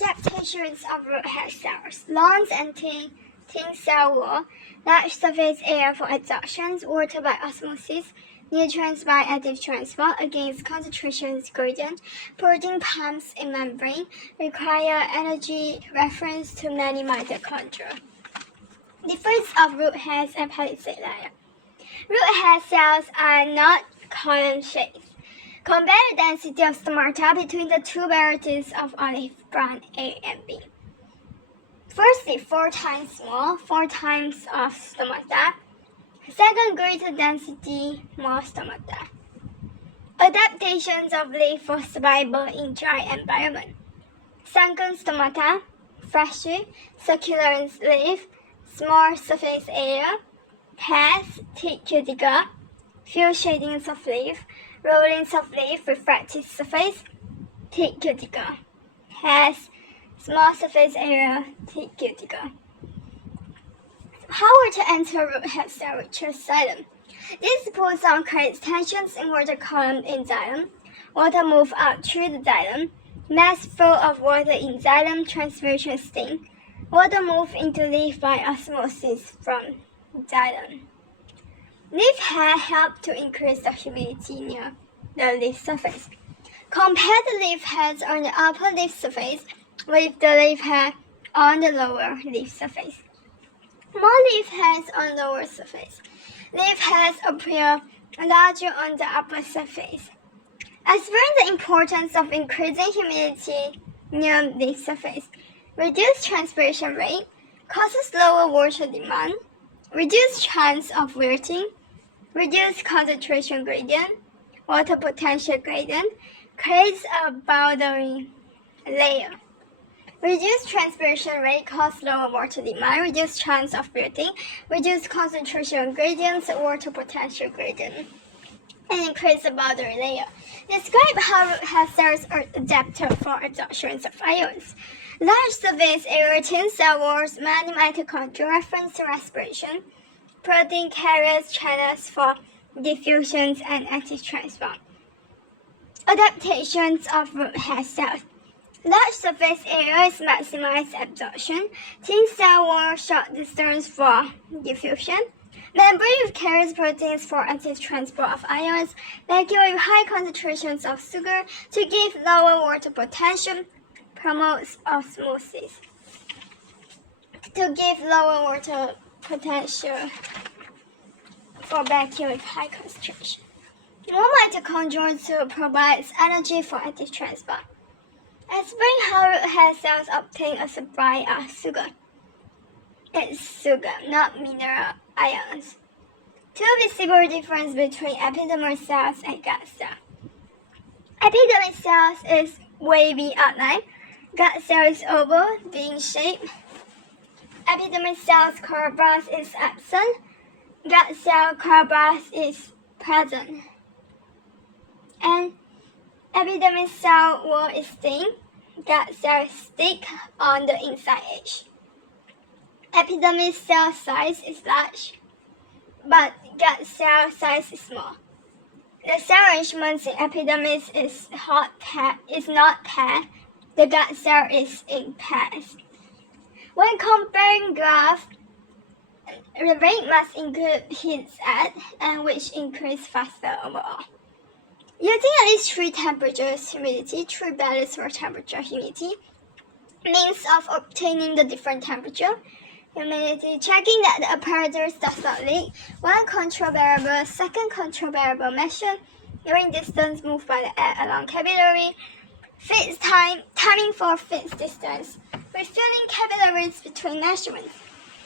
Adaptations of root hair cells. Lawns and thin cell wall, large surface area for adsorption, water by osmosis, nutrients by active transport against concentration gradient, protein pumps in membrane, require energy reference to many mitochondria. Difference of root hairs and palisade layer. Root hair cells are not column-shaped. Compare the density of stomata between the two varieties of olive brown A and B. Firstly, 4 times small, 4 times of stomata. Second, greater density, more stomata. Adaptations of leaf for survival in dry environment. Sunken stomata, fleshy, circular leaf, small surface area, hairs, thick cuticle, few shadings of leaf, rollings of leaf, refractive surface, thick cuticle, hairs, small surface area, thick cuticle. How water enter root hair cell reaches xylem. This pulls on creates tensions in water column in xylem. Water move out through the xylem. Mass flow of water in xylem transfusion sting. Water move into leaf by osmosis from xylem. Leaf hair help to increase the humidity near the leaf surface. Compare the leaf hairs on the upper leaf surface with the leaf hair on the lower leaf surface. More leaf hairs on lower surface. Leaf hairs appear larger on the upper surface. Explain the importance of increasing humidity near leaf surface. Reduced transpiration rate causes lower water demand, reduced chance of wilting, reduced concentration gradient, water potential gradient, creates a boundary layer. Reduced transpiration rate causes lower water demand, reduced chance of wilting, reduced concentration gradients, water potential gradient, and increase the boundary layer. Describe how root hair cells are adapted for adsorption of ions. Large surface area, thin cell walls, many mitochondria, reference to respiration, protein carriers, channels for diffusions and active transport. Adaptations of root hair cells. Large surface areas maximize absorption. Thin cell wall short distance for diffusion. Membrane carries proteins for active transport of ions. Vacuum with high concentrations of sugar to give lower water potential. Promotes osmosis to give lower water potential for vacuum with high concentration. More mitochondria to provide energy for active transport. Explain how root hair cells obtain a supply of sugar. It's sugar, not mineral ions. Two visible differences between epidermal cells and gut cells. Epidermal cells is wavy outline. Gut cell is oval, being shaped. Epidermal cells chloroplast is absent. Gut cell chloroplast is present. And epidermal cell wall is thin. Gut cell is thick on the inside edge. Epidermal cell size is large, but gut cell size is small. The cell arrangement in epidermis is not paired. The gut cell is in pairs. When comparing graphs, the rate must include heat at and which increase faster overall. Using at least 3 temperatures, humidity, 3 values for temperature, humidity, means of obtaining the different temperature, humidity, checking that the apparatus does not leak, 1 control variable, 2nd control variable measure, during distance moved by the air along capillary, fixed timing for fixed distance, refilling capillaries between measurements,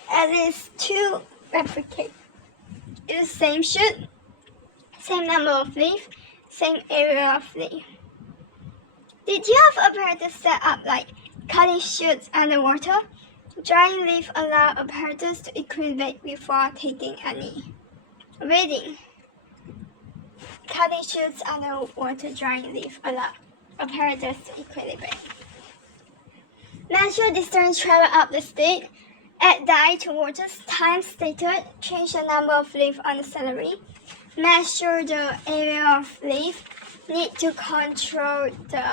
at least 2 replicate. Use same shoot, same number of leaf, same area of leaf. Did you have apparatus set up like cutting shoots underwater? Drying leaf allow apparatus to equilibrate before taking any reading. Cutting shoots underwater, drying leaf allow apparatus to equilibrate. Measure distance traveled up the stick. Add dye to water, time stated, change the number of leaf on the celery. Measure the area of leaf. Need to control the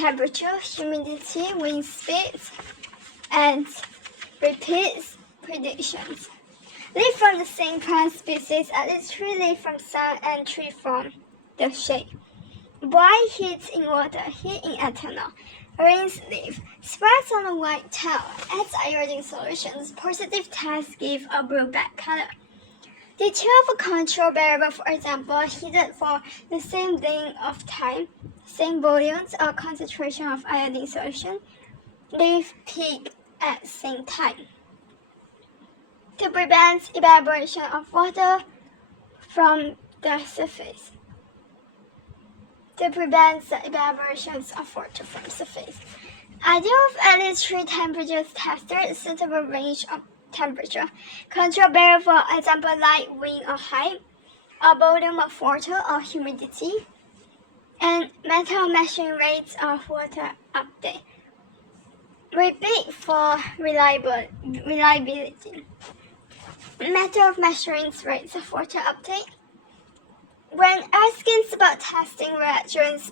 temperature, humidity, wind speeds, and repeats predictions. Live from the same plant species, at least 3 live from sun and 3 from the shade. Why heat in water, heat in ethanol? Rinse leaf, spreads on a white towel, adds iodine solutions. Positive tests give a blue-black color. Detail of a control variable, for example, heated for the same length of time, same volumes or concentration of iodine solution, leaf peak at same time. To prevent evaporation of water from the surface. To prevent the evaporations of water from surface. Idea of at least 3 temperatures tested, suitable range of temperature. Control variable, for example, light, wind, or height, or volume of water or humidity, and method measuring rates of water update. Repeat for reliability. Method of measuring rates of water update. When asked about testing reactions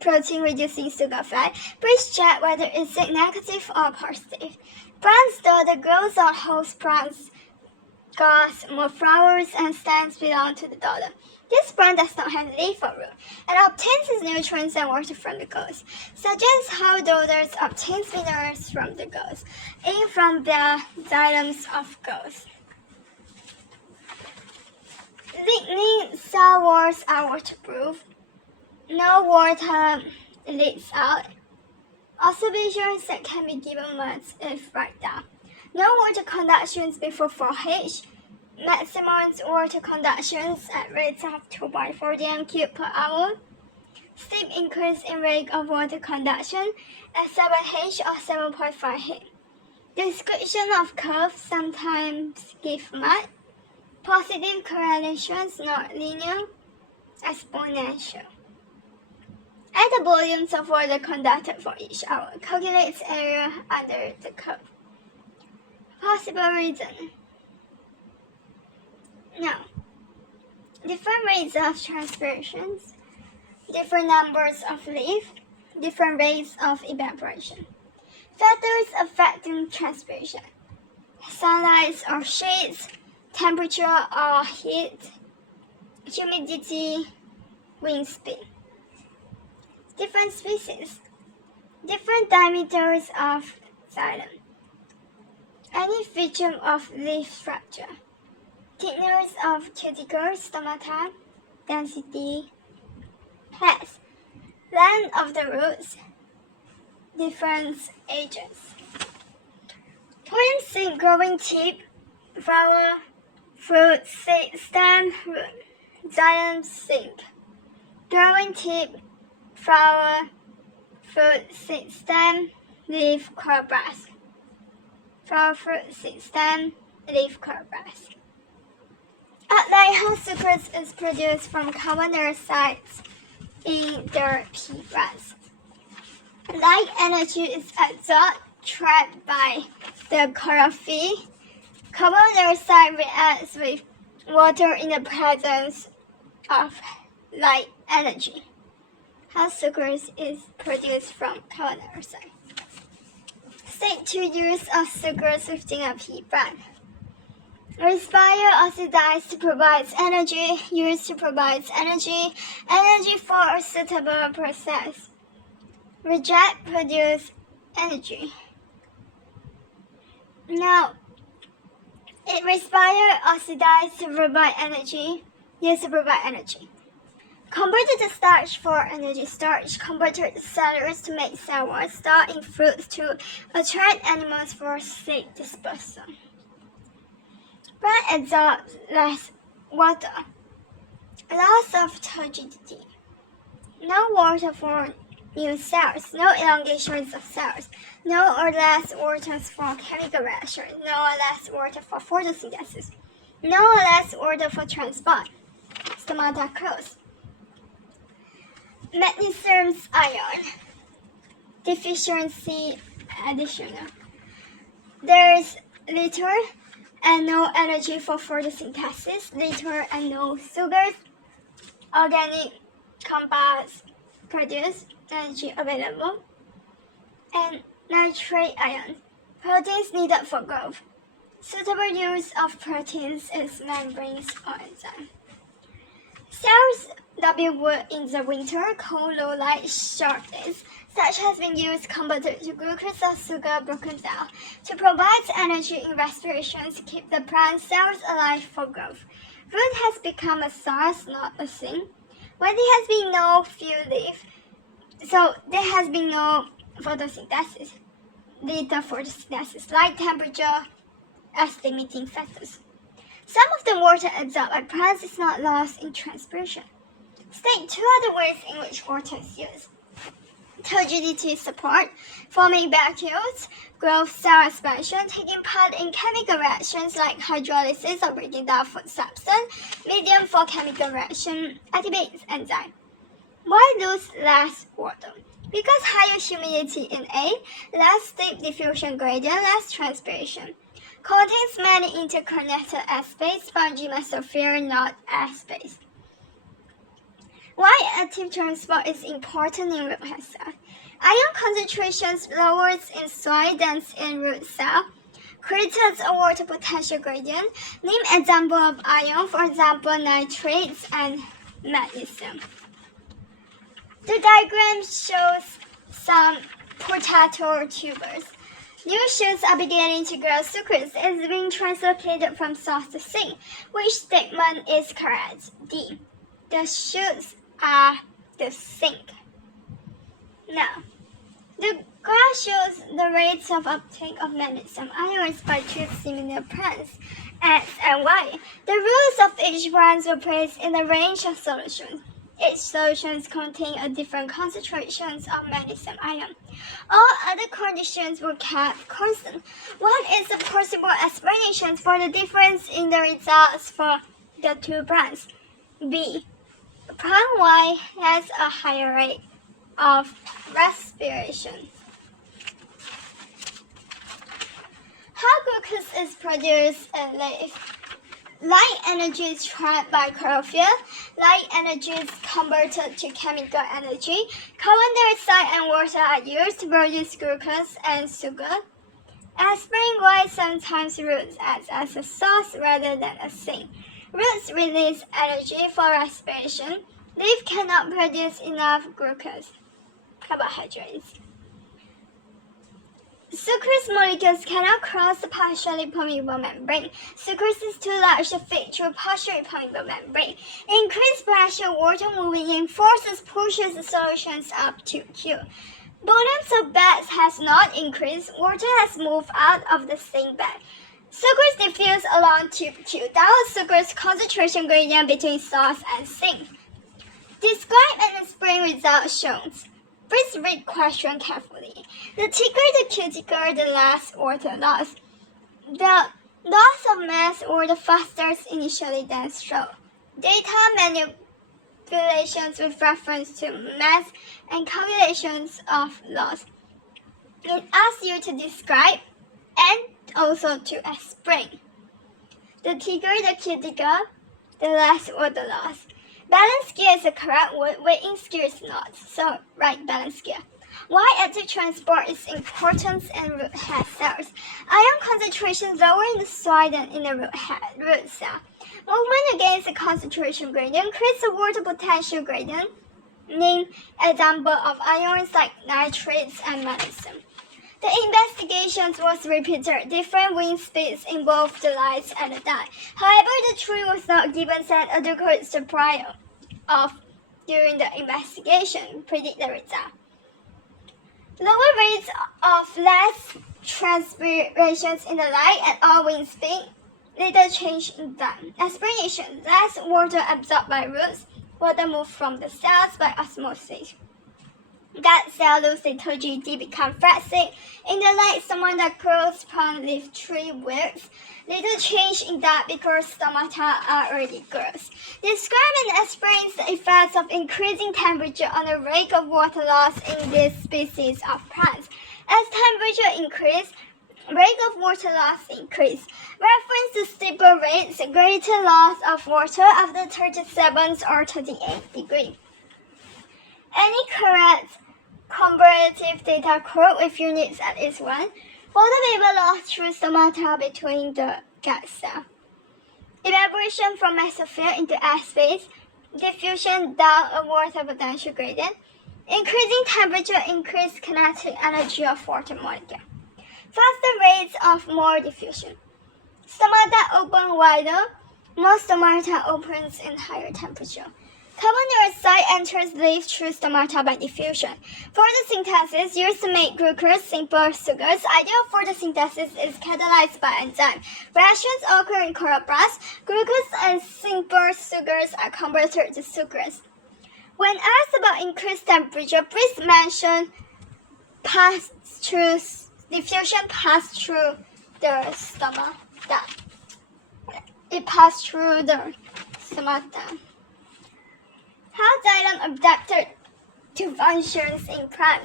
protein-reducing sugar fat, please check whether it's negative or positive. Plants though the growth on host plants got more flowers and stems belong to the daughter. This plant does not have leaf or root and obtains its nutrients and water from the girls. Suggests how daughters obtains minerals from the girls, and from the xylems of girls. Lignin cell walls are waterproof. No water leaks out. Observations that can be given once if write down. No water conductions before 4H. Maximum water conductions at rates of 2.4 dm³ per hour. Steep increase in rate of water conduction at 7H or 7.5H. Description of curves sometimes give mud. Positive correlations not linear, exponential. Add the volumes of water conducted for each hour. Calculate area under the curve. Possible reason. Now, different rates of transpirations, different numbers of leaf, different rates of evaporation. Factors affecting transpiration. Sunlight or shades, temperature or heat, humidity, wind speed. Different species, different diameters of xylem. Any feature of leaf structure. Thickness of cuticles, stomata, density, heads, length of the roots, different ages. Plant seed, growing tip, flower, fruit, seed, stem, root, xylem, seed. Growing tip, flower, fruit, seed, stem, leaf, chloroplast. Flower, fruit, seed, stem, leaf, chloroplast. Outline how sucrose is produced from carbon dioxide in the pea grass. Light energy is absorbed, trapped by the chlorophyll. Carbon dioxide reacts with water in the presence of light energy. How sucrose is produced from carbon dioxide. State 2 use of sucrose within a pea plant. Respire oxidized provides energy, used to provide energy for a suitable process. Reject produce energy. Now, it respire oxidized to provide energy, used to provide energy. Converted to starch for energy. Starch converted cellulose to make cell walls. Stored in fruits to attract animals for seed dispersal. Plant absorbs less water. Loss of turgidity. No water for new cells. No elongations of cells. No or less water for chemical reaction. No or less water for photosynthesis. No or less water for transport. Stomata closed. Magnesium ion. Deficiency additional. There's little and no energy for photosynthesis, little and no sugars, organic compounds produce energy available, and nitrate ions, proteins needed for growth. Suitable use of proteins is membranes or enzymes. Cells that be wood in the winter, cold, low light, short days, such has been used converted to glucose or sugar broken down to provide energy in respiration to keep the plant cells alive for growth. Food has become a source, not a thing. When there has been no fuel leaf, so there has been no photosynthesis. Little photosynthesis, light temperature as limiting factors. Some of the water absorbed by plants is not lost in transpiration. State two other ways in which water is used. Turgidity support, forming vacuoles, growth, cell expansion, taking part in chemical reactions like hydrolysis or breaking down food substance, medium for chemical reaction, activates enzyme. Why lose less water? Because higher humidity in air, less steep diffusion gradient, less transpiration. Contains many interconnected aspects, spongy mesosphere, not airspace. Why active transport is important in root hair cells? Ion concentrations lowers in soil dense in root cell, creates a water potential gradient. Name example of ion, for example, nitrates and magnesium. The diagram shows some potato tubers. New shoots are beginning to grow. Sucrose is being translocated from source to sink. Which statement is correct? D. The shoots are the sink. Now, the graph shows the rates of uptake of magnesium ions by two similar plants, X and Y. The rules of each plant were placed in a range of solutions. Each solution contains a different concentrations of magnesium ion. All other conditions were kept constant. What is the possible explanation for the difference in the results for the two plants? B. Plant Y has a higher rate of respiration. How glucose is produced in leaf? Light energy is trapped by chlorophyll. Light energy is converted to chemical energy. Carbon dioxide and water are used to produce glucose and sugar. Aspirin Y sometimes roots acts as a source rather than a sink. Roots release energy for respiration. Leaf cannot produce enough glucose, carbohydrates. Sucrose molecules cannot cross the partially permeable membrane. Sucrose is too large to fit through partially permeable membrane. Increased pressure, water moving in forces pushes the solutions up to Q. Volumes of beds has not increased. Water has moved out of the sink bed. Sucrose diffuse along tube Q. Downward sucrose concentration gradient between source and sink. Describe and explain results shown. Please read question carefully. The thicker the cuticle, the less water loss. The loss of mass or the fastest initially than slow. Data manipulations with reference to mass and calculations of loss. It asks you to describe and also to explain. The thicker the cuticle, the less water loss. Balance gear is the correct word, weighing gear is not. So write balance gear. Why active transport is important in root hair cells? Ion concentration lower in the soil than in the root cell. Movement against the concentration gradient creates a water potential gradient. Name example of ions like nitrates and magnesium. The investigations was repeated, different wind speeds in both the light and the dark. However, the tree was not given set adequate supply of during the investigation. Predict the result. Lower rates of less transpirations in the light at all wind speed. Little change in them. Explanation: less water absorbed by roots. Water moved from the cells by osmosis. That cellulose turgidity become flaccid. In the light, someone that grows plant leaf tree works. Little change in that because stomata are already gross. Describe and explains the effects of increasing temperature on the rate of water loss in this species of plants. As temperature increases, rate of water loss increase. Reference to steeper rates, greater loss of water after 37 or 38 degrees. Any correct comparative data curve with units at least one. Water vapor loss through stomata between the gas cell. Evaporation from mesosphere into airspace. Diffusion down a water potential gradient. Increasing temperature increase kinetic energy of water molecule. Faster rates of more diffusion. Stomata open wider. More stomata opens in higher temperature. Carbon dioxide enters leaf through stomata by diffusion. Photosynthesis used to make glucose, simple sugars. Ideal photosynthesis is catalyzed by enzyme. Reactions occur in chloroplasts. Glucose and simple sugars are converted to sucrose. When asked about increased temperature, please mention diffusion passed through the stomata. It passed through the stomata. How xylem adapted to functions in plant.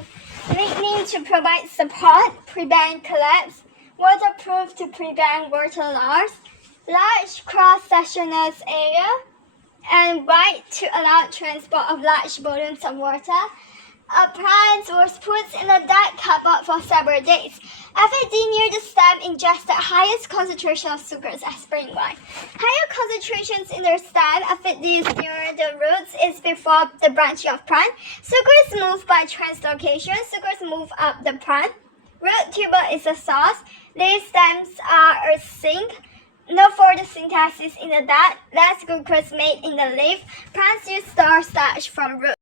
Lignin to provide support, prevent collapse, waterproof to prevent water loss, large cross-sectional area, and wide to allow transport of large volumes of water. A plant was put in a dark cupboard for several days. FAD near the stem ingests the highest concentration of sugars as spring wine. Higher concentrations in the stem, FAD is near the roots, is before the branching of plant. Sugars move by translocation. Sugars move up the plant. Root tuber is the source. These stems are a sink. No photosynthesis in the dot. Less glucose made in the leaf. Plants use store starch from root.